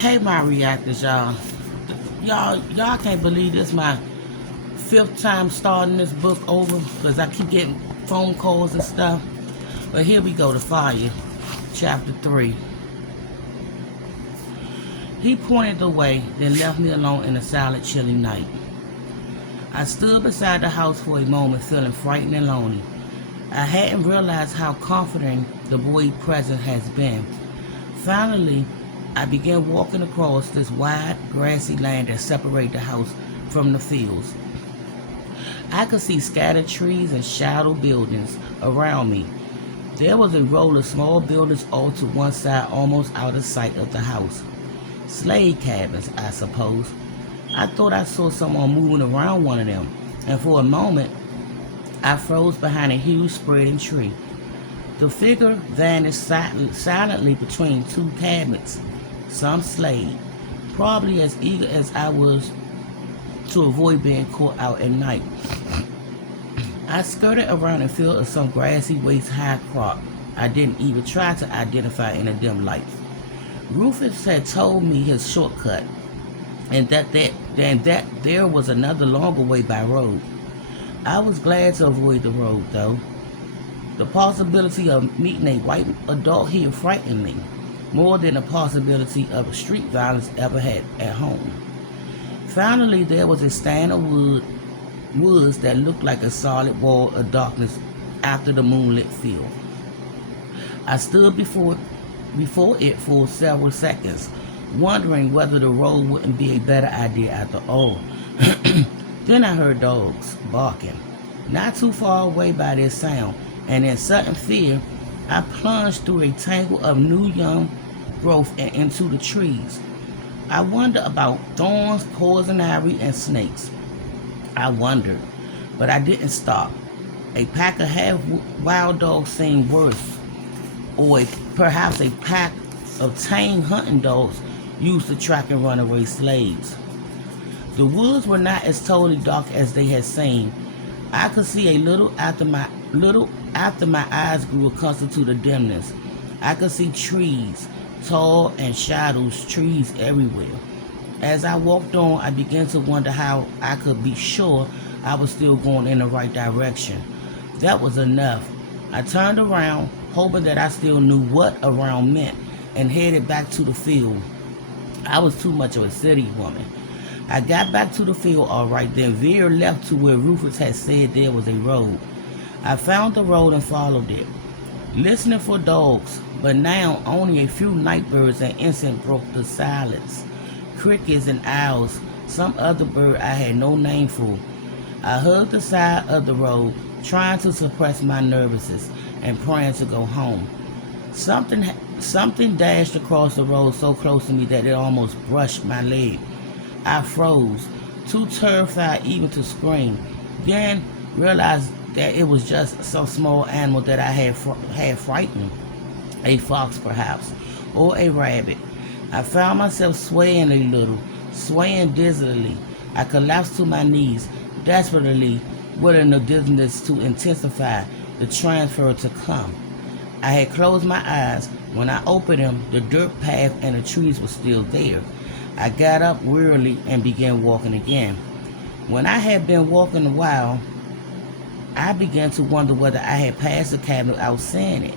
Hey, my reactors, y'all. Y'all can't believe this. My fifth time starting this book over because I keep getting phone calls and stuff. But here we go, The Fire, Chapter 3. He pointed the way, then left me alone in the silent, chilly night. I stood beside the house for a moment, feeling frightened and lonely. I hadn't realized how comforting the boy's presence has been. Finally, I began walking across this wide, grassy land that separated the house from the fields. I could see scattered trees and shadowed buildings around me. There was a row of small buildings all to one side, almost out of sight of the house. Slave cabins, I suppose. I thought I saw someone moving around one of them, and for a moment, I froze behind a huge spreading tree. The figure vanished silently between two cabins, some slave, probably as eager as I was to avoid being caught out at night. I skirted around a field of some grassy waist-high crop I didn't even try to identify in the dim light. Rufus had told me his shortcut, and that there was another longer way by road. I was glad to avoid the road, though. The possibility of meeting a white adult here frightened me, more than the possibility of street violence ever had at home. Finally, there was a stand of woods that looked like a solid wall of darkness after the moonlit field. I stood before it for several seconds, wondering whether the road wouldn't be a better idea after all. Then I heard dogs barking, not too far away by their sound, and in sudden fear, I plunged through a tangle of new young growth and into the trees. I wondered about thorns, poison ivy, and snakes. I wondered, but I didn't stop. A pack of half-wild dogs seemed worse, or perhaps a pack of tame hunting dogs used to track and runaway slaves. The woods were not as totally dark as they had seemed. I could see a little after my eyes grew accustomed to the dimness. I could see trees, tall and shadows, trees everywhere. As I walked on, I began to wonder how I could be sure I was still going in the right direction. That was enough. I turned around, hoping that I still knew what around meant, and headed back to the field. I was too much of a city woman. I got back to the field all right, then veered left to where Rufus had said there was a road. I found the road and followed it, listening for dogs, but now only a few night birds and insects broke the silence. Crickets and owls, some other bird I had no name for. I hugged the side of the road, trying to suppress my nervousness and praying to go home. Something dashed across the road so close to me that it almost brushed my leg. I froze, too terrified even to scream, then realized that it was just some small animal that I had frightened. A fox, perhaps, or a rabbit. I found myself swaying a little, swaying dizzily. I collapsed to my knees, desperately willing the dizziness to intensify, the transfer to come. I had closed my eyes. When I opened them, the dirt path and the trees were still there. I got up wearily and began walking again. When I had been walking a while, I began to wonder whether I had passed the cabin without seeing it,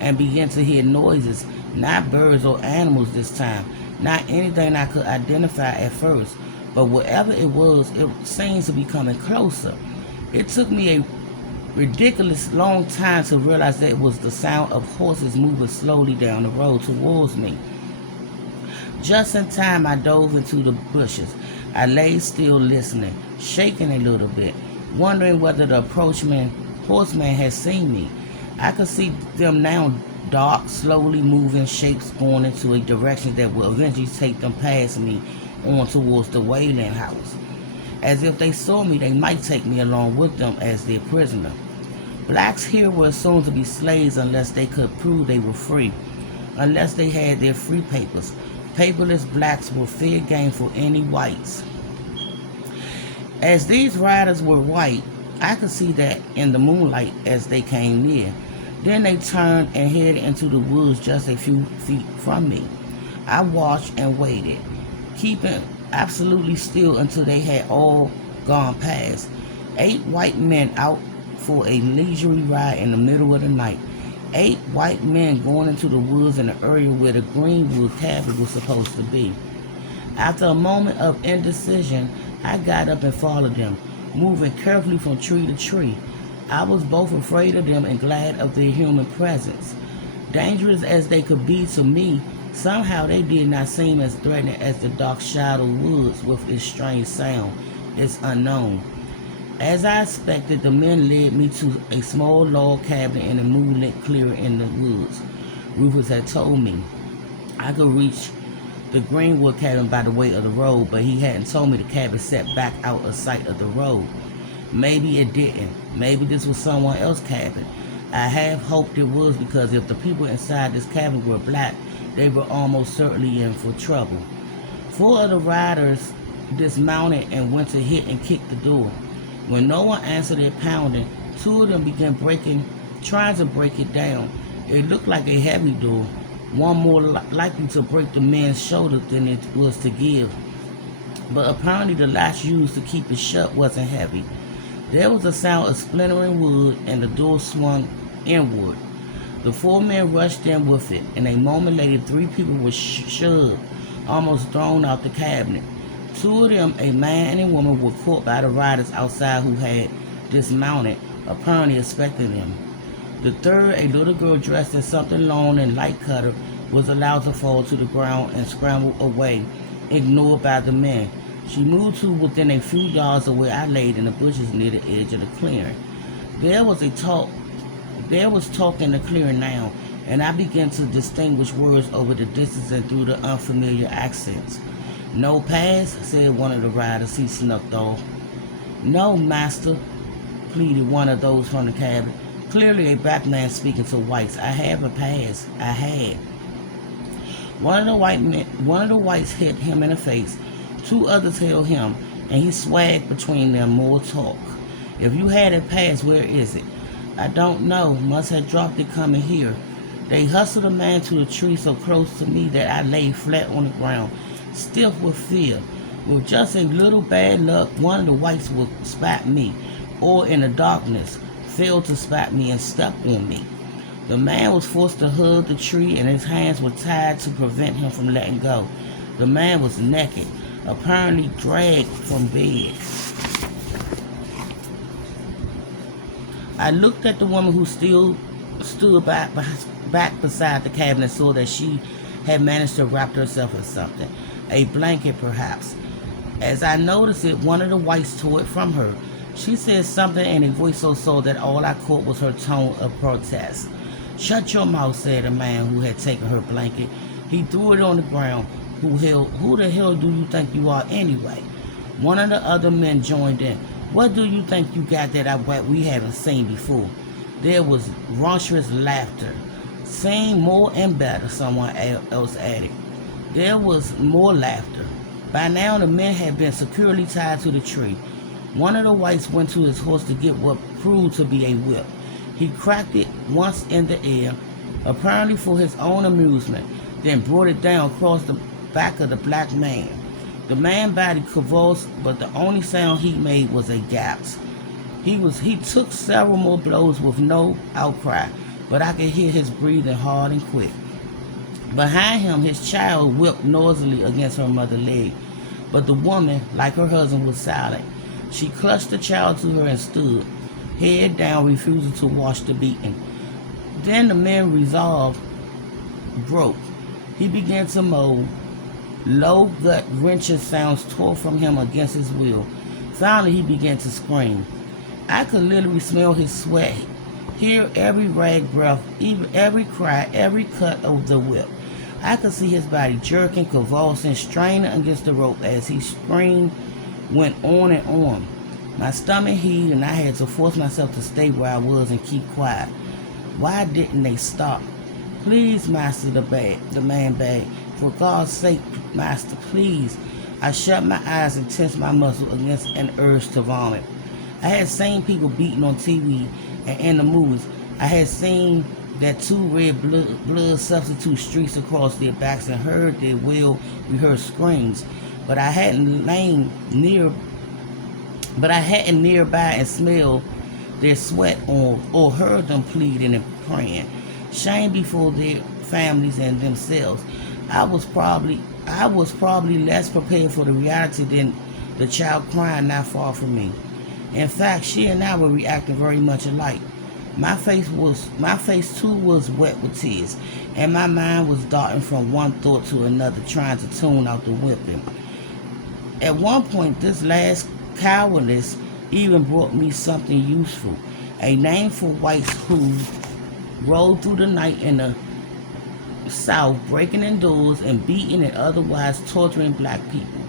and began to hear noises, not birds or animals this time, not anything I could identify at first, but whatever it was, it seemed to be coming closer. It took me a ridiculous long time to realize that it was the sound of horses moving slowly down the road towards me. Just in time, I dove into the bushes. I lay still listening, shaking a little bit, wondering whether the approaching horseman had seen me. I could see them now, dark, slowly moving shapes going into a direction that will eventually take them past me on towards the Wayland house. As if they saw me, they might take me along with them as their prisoner. Blacks here were assumed to be slaves unless they could prove they were free, unless they had their free papers. Paperless blacks were fair game for any whites. As these riders were white, I could see that in the moonlight as they came near. Then they turned and headed into the woods just a few feet from me. I watched and waited, keeping absolutely still until they had all gone past. 8 white men out for a leisurely ride in the middle of the night. 8 white men going into the woods in the area where the Greenwood cabin was supposed to be. After a moment of indecision, I got up and followed them, moving carefully from tree to tree. I was both afraid of them and glad of their human presence. Dangerous as they could be to me, somehow they did not seem as threatening as the dark shadowed woods with its strange sound, its unknown. As I expected, the men led me to a small log cabin in a moonlit clearing in the woods. Rufus had told me I could reach the Greenwood cabin by the way of the road, but he hadn't told me the cabin sat back out of sight of the road. Maybe it didn't. Maybe this was someone else's cabin. I half hoped it was, because if the people inside this cabin were black, they were almost certainly in for trouble. 4 of the riders dismounted and went to hit and kick the door. When no one answered their pounding, 2 of them began trying to break it down. It looked like a heavy door, one more likely to break the man's shoulder than it was to give. But apparently the latch used to keep it shut wasn't heavy. There was a sound of splintering wood, and the door swung inward. The 4 men rushed in with it, and a moment later 3 people were shoved, almost thrown out the cabinet. 2 of them, a man and a woman, were caught by the riders outside who had dismounted, apparently expecting them. The third, a little girl dressed in something long and light cutter, was allowed to fall to the ground and scramble away, ignored by the men. She moved to within a few yards of where I laid in the bushes near the edge of the clearing. There was talk in the clearing now, and I began to distinguish words over the distance and through the unfamiliar accents. "No pass," said one of the riders. He snuffed off. "No, master," pleaded one of those from the cabin, clearly a black man speaking to whites. "I have a pass. I had." One of the whites hit him in the face. 2 others held him, and he swagged between them. More talk. "If you had a pass, where is it?" "I don't know. Must have dropped it coming here." They hustled a man to a tree so close to me that I lay flat on the ground, stiff with fear. With just a little bad luck, one of the whites would spot me, or in the darkness, failed to spot me and step on me. The man was forced to hug the tree, and his hands were tied to prevent him from letting go. The man was naked, apparently dragged from bed. I looked at the woman who still stood back beside the cabin and saw that she had managed to wrap herself in something, a blanket perhaps. As I noticed it, one of the whites tore it from her. She said something in a voice so soft that all I caught was her tone of protest. "Shut your mouth," said the man who had taken her blanket. He threw it on the ground. Who the hell do you think you are anyway?" One of the other men joined in. "What do you think you got that we haven't seen before?" There was raucous laughter. "Seen more and better," someone else added. There was more laughter. By now the men had been securely tied to the tree. One of the whites went to his horse to get what proved to be a whip. He cracked it once in the air, apparently for his own amusement, then brought it down across the back of the black man. The man's body convulsed, but the only sound he made was a gasp. He took several more blows with no outcry, but I could hear his breathing hard and quick. Behind him, his child whipped noisily against her mother's leg, but the woman, like her husband, was silent. She clutched the child to her and stood, head down, refusing to watch the beating. Then the man's resolve broke. He began to moan. Low, gut-wrenching sounds tore from him against his will. Finally, he began to scream. I could literally smell his sweat, hear every rag breath, even every cry, every cut of the whip. I could see his body jerking, convulsing, straining against the rope as he screamed, went on and on. My stomach heaved, and I had to force myself to stay where I was and keep quiet. Why didn't they stop? "Please, master," the man begged. "For God's sake, master, please." I shut my eyes and tensed my muscles against an urge to vomit. I had seen people beaten on TV and in the movies. I had seen that two red blood substitute streaks across their backs and heard their well-rehearsed screams. But I hadn't nearby and smelled their sweat or heard them pleading and praying. Shame before their families and themselves. I was probably less prepared for the reality than the child crying not far from me. In fact, she and I were reacting very much alike. My face too was wet with tears, and my mind was darting from one thought to another, trying to tune out the whipping. At one point, this last cowardice even brought me something useful. A name for whites who rode through the night in the South, breaking in doors and beating and otherwise torturing black people.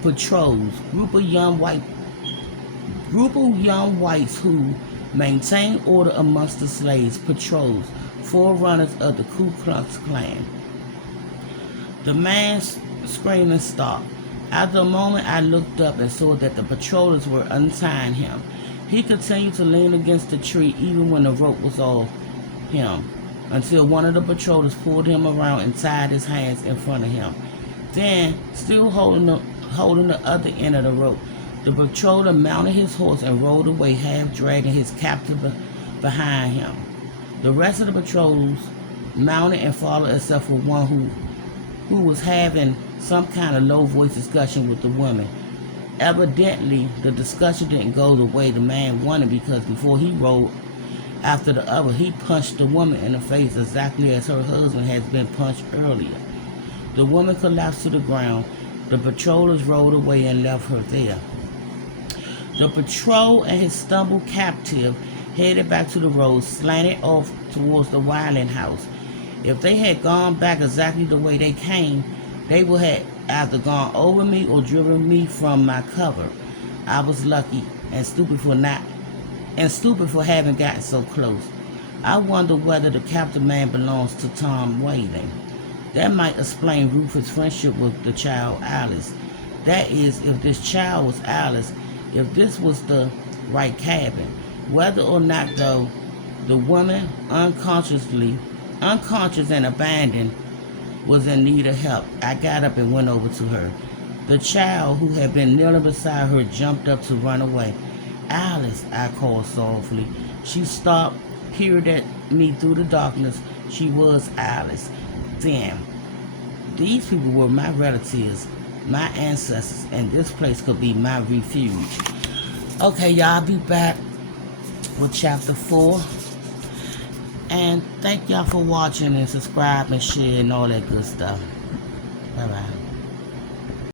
Patrols, group of young whites who maintained order amongst the slaves. Patrols, forerunners of the Ku Klux Klan. The man screaming stopped. After a moment, I looked up and saw that the patrollers were untying him. He continued to lean against the tree even when the rope was off him, until one of the patrollers pulled him around and tied his hands in front of him. Then, still holding the other end of the rope, the patroller mounted his horse and rode away, half dragging his captive behind him. The rest of the patrols mounted and followed, except for one who was having some kind of low-voice discussion with the woman. Evidently, the discussion didn't go the way the man wanted, because before he rode after the other, he punched the woman in the face exactly as her husband had been punched earlier. The woman collapsed to the ground. The patrollers rode away and left her there. The patrol and his stumbled captive headed back to the road, slanted off towards the Wyland house. If they had gone back exactly the way they came, they would have either gone over me or driven me from my cover. I was lucky and stupid for having gotten so close. I wonder whether the captive man belongs to Tom Whalen. That might explain Rufus' friendship with the child Alice. That is, if this child was Alice, if this was the right cabin. Whether or not, though, the woman, unconscious and abandoned, was in need of help, I got up and went over to her. The child, who had been kneeling beside her, jumped up to run away. "Alice," I called softly. She stopped, peered at me through the darkness. She was Alice. Damn. These people were my relatives, my ancestors, and this place could be my refuge. Okay, y'all, I'll be back with chapter 4. And thank y'all for watching and subscribe and share and all that good stuff. Bye-bye.